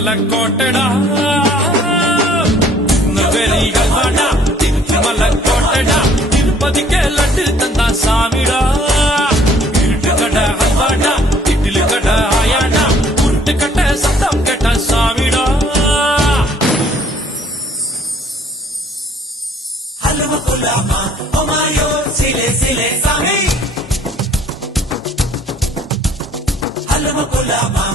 மலை கோட்டடா வெறி கல்வாடா திருச்சி மலை கோட்டடா திருப்பதிக்கே லட்டு தந்தா சாமிடா இருட்டு கடை அல்வாடா இட்லி கடை ஆயாடா உருட்டு கட்ட சத்தம் கேட்ட சாமிடா ஹல்வா குலாமா ஓமாயோ சிலே சிலே சாமி ஹல்வா குலாமா